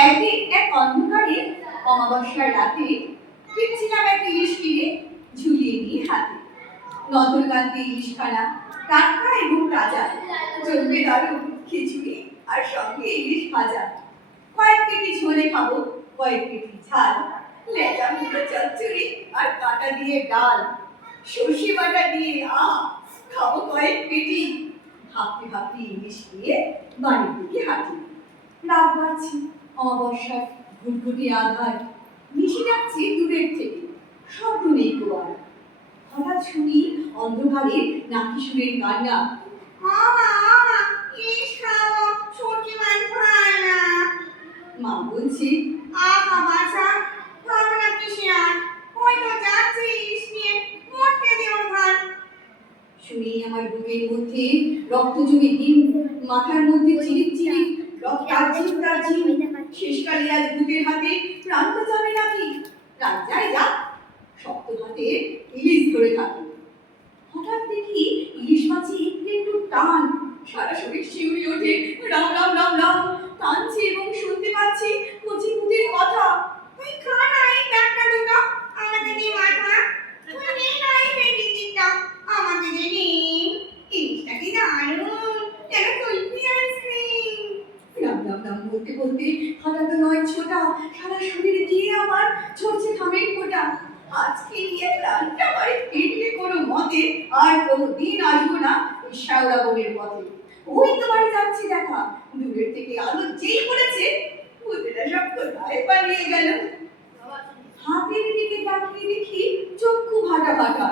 একদিন এক অন্ধকারে অমাবস্যার রাতে ফিরছিলাম এক ইলিশ কিনে ঝুলিয়ে নিয়ে হাতে। নজরকান্তি ইলিশখানা টাটকা এবং তাজা, চলবে দারুণ খিচুড়ি আর সঙ্গে ইলিশ ভাজা। কয়েক পেটি ঝোলে খাবো, কয়েক পেটি ঝাল, লেজা মুড়ো চচ্চড়ি আর কাঁটা দিয়ে ডাল, সর্ষে বাটা দিয়ে খাবো কয়েক পেটি। ভাবতে ভাবতে ইলিশ দিয়ে বাড়ির দিকে হাঁটি। রাত বাড়ছে, অমাবস্যার ঘুটঘুটি আধার, মিশে যাচ্ছে দূরের থেকে, শব্দ নেই গোয়ার। হঠাৎ শুনি অন্ধকারে নাকি সুরের কান্না, মা বলছে, শুনেই আমার বুকের মধ্যে রক্ত জমে দিন, মাথার মধ্যে চিরিক চিরিক রক্ত তাজিম তাজিম। শেষকালে আজ ভূতের হাতে প্রাণটা যাবে নাকি? প্রাণ যায় যাক, শক্ত হাতে ইলিশ ধরে থাকি। হঠাৎ দেখি ইলিশ মাছে একটু একটু টান, সারা শরীর শিউরে ওঠে, রাম রাম রাম রাম টানছে এবং শুনতে পাচ্ছি কচি ভূতের কথা। তুই খা না এই ডাক্তার দুটো, আমাকে দিয়ে মাথা, তুই নে না এই পেটি দিকটা, আমাকে দিয়ে ডিম, ইলিশটা কি দারুণ, যেন কুলফি আইসক্রিম। রাম রাম রাম বলতে বলতে হাঁটা তো নয় ছোটা, সারা শরীরে দিয়ে আমার ঝরছে ঘামের ফোঁটা। আজকে নিয়ে প্রাণটা বাড়ি ফিরলে কোনো মতে আর কোনো দিন আসবো না এই শ্যাওড়া বনের পথে। ওই তো বাড়ি যাচ্ছি দেখা, দূরের থেকে আলো যেই পড়েছে ভূতেরা সব কোথায় পালিয়ে গেল। হাতের দিকে তাকিয়ে দেখি চক্ষু ভাটা ভাটা,